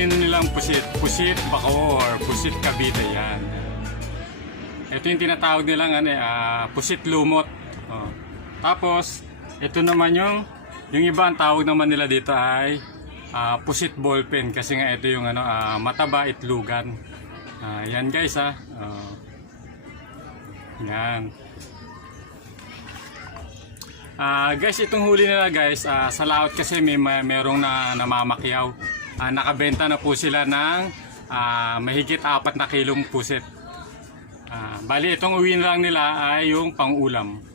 huli nilang pusit Bacoor, pusit Cavite yan. Ito yung tinatawag nilang pusit lumot. Oh. Tapos ito naman yung iba ang tawag naman nila dito ay pusit ballpen kasi nga ito yung mataba itlugan. Yan guys yan. Guys, itong huli nila guys, sa laot kasi merong namamakyaw. Nakabenta na po sila ng mahigit 4 na kilong pusit. Bali, itong uwi lang nila ay yung pang-ulam.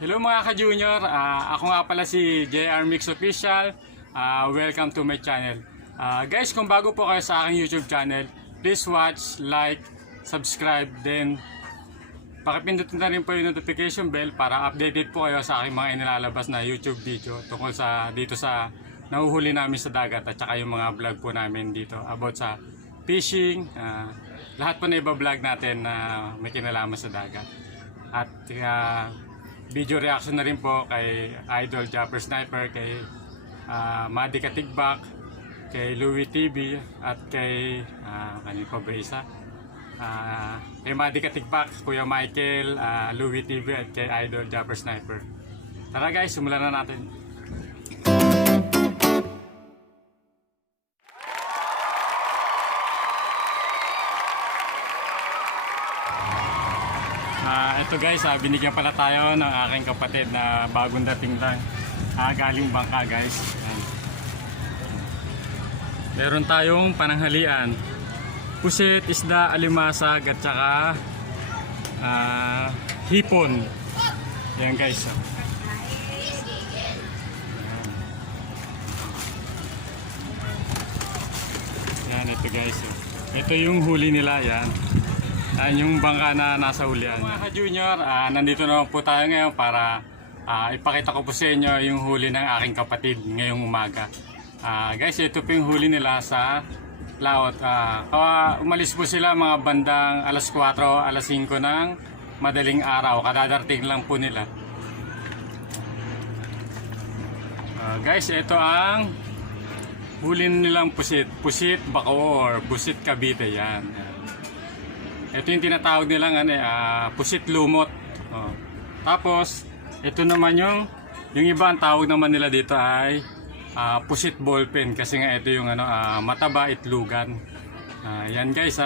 Hello mga ka-junior, ako nga pala si JR Mix Official. Welcome to my channel. Guys, kung bago po kayo sa aking YouTube channel, please watch, like, subscribe, then pakipindutin na rin po yung notification bell para updated po kayo sa aking mga inilalabas na YouTube video tungkol dito sa nahuhuli namin sa dagat at saka yung mga vlog po namin dito about sa fishing. Lahat po na iba-vlog natin na may kinalaman sa dagat. At video reaction na rin po kay Idol Japper Sniper, kay Madi Katigbak, kay Louie TV, at kay kanina pa ba isa? Kay Madi Katigbak, Kuya Michael, Louie TV, at kay Idol Japper Sniper. Tara guys, simulan na natin. Ito guys, binigyan pala tayo ng aking kapatid na bagong dating lang, galing bangka guys. Meron tayong pananghalian, pusit, isda, alimasag at saka hipon. Yan guys. Yan, ito guys. Ito yung huli nila yan. Yung bangka na nasa hulihan. Mga ka-junior, nandito na po tayo ngayon para ipakita ko po sa inyo yung huli ng aking kapatid ngayong umaga. Guys, ito po yung huli nila sa laot. Umalis po sila mga bandang alas 4, alas 5 ng madaling araw. Kadadating lang po nila. Guys, ito ang huli nilang pusit Bacoor, pusit Cavite yan. Ito yung tinatawag nilang pusit lumot. Oh. Tapos ito naman yung iba ang tawag naman nila dito ay pusit ballpen kasi nga ito yung mataba itlugan. Yan guys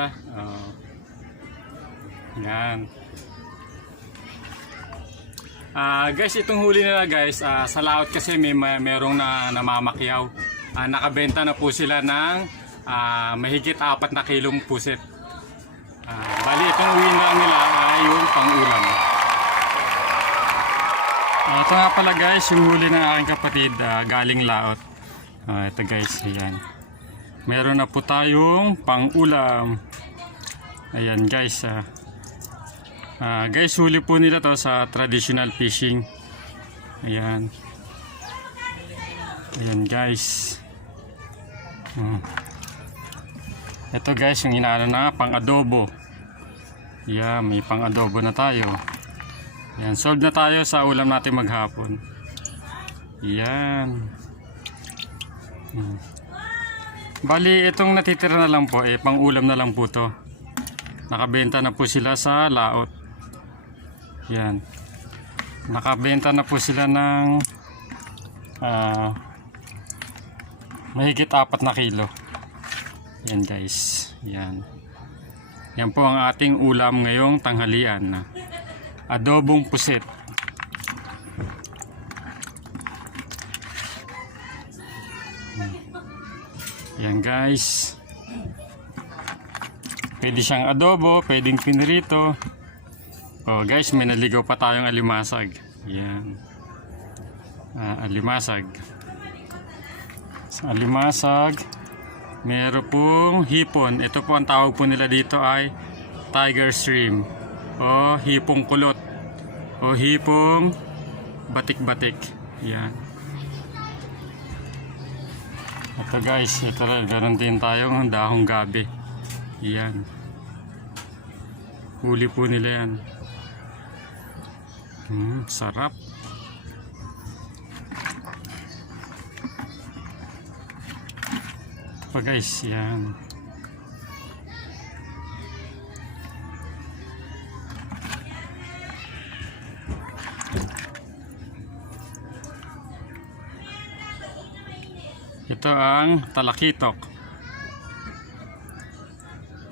yan. Guys, itong huli nila guys, sa laot kasi merong namamakyaw. Nakabenta na po sila ng mahigit 4 na kilong pusit. Bali, itong uwi lang nila ay yung pang-ulam. Ito nga pala guys, yung huli ng aking kapatid galing laot. Ito guys, ayan. Meron na po tayong pang-ulam. Ayan guys. Guys, huli po nila to sa traditional fishing. Ayan. Ayan guys. Ito guys, yung inaano na pang-adobo. Yan, may pang-adobo na tayo. Yan, solve na tayo sa ulam natin maghapon. Yan. Bali, itong natitira na lang po, pang-ulam na lang po to. Nakabenta na po sila sa laot. Yan. Nakabenta na po sila ng mahigit 4 na kilo. Yan guys, yan. Yan po ang ating ulam ngayong tanghalian. Adobong pusit. Yan guys. Pwede siyang adobo, pwedeng pinirito. Oh guys, may naligaw pa tayong alimasag. Yan. Alimasag. Sa alimasag, meron pong hipon. Ito po ang tawag po nila dito ay tiger shrimp o hipong kulot o hipong batik-batik. Yan. Ito guys, ito rin, ganon din tayong dahong gabi. Yan. Huli po nila yan. Sarap. Ito guys, yan. Ito ang talakitok.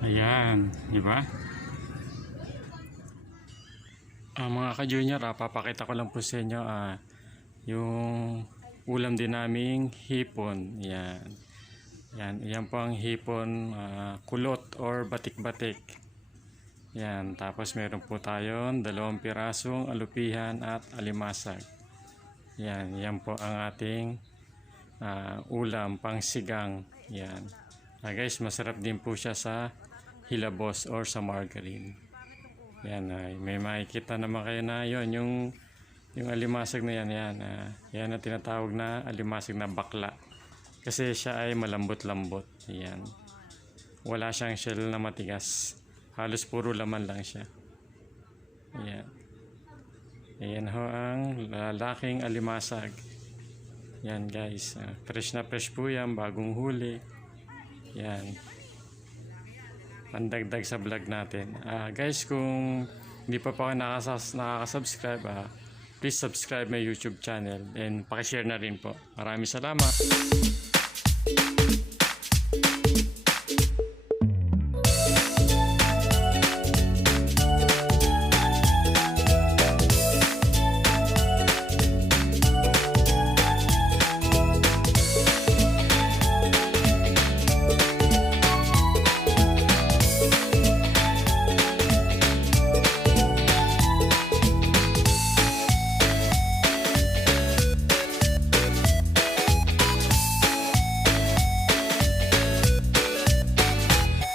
Ayan, di ba? Mga ka-junior, papakita ko lang po sa inyo yung ulam din naming hipon. Yan. Yan po ang hipon, kulot or batik-batik. Yan, tapos meron po tayong 2 pirasong alupihan at alimasag. Yan po ang ating ulam pang sigang. Yan. Guys, masarap din po siya sa hilabos or sa margarine. Yan, may makikita naman kayo na yon yung alimasag na yan. Yan ang tinatawag na alimasag na bakla. Kasi siya ay malambot-lambot. Yan. Wala siyang shell na matigas. Halos puro laman lang siya. Yan. Ayan ho ang lalaking alimasag. Yan guys, fresh na fresh po yan, bagong huli. Yan. Pandagdag sa vlog natin. Guys, kung hindi pa po kayo nakaka-subscribe, please subscribe my YouTube channel and pakishare na rin po. Maraming salamat.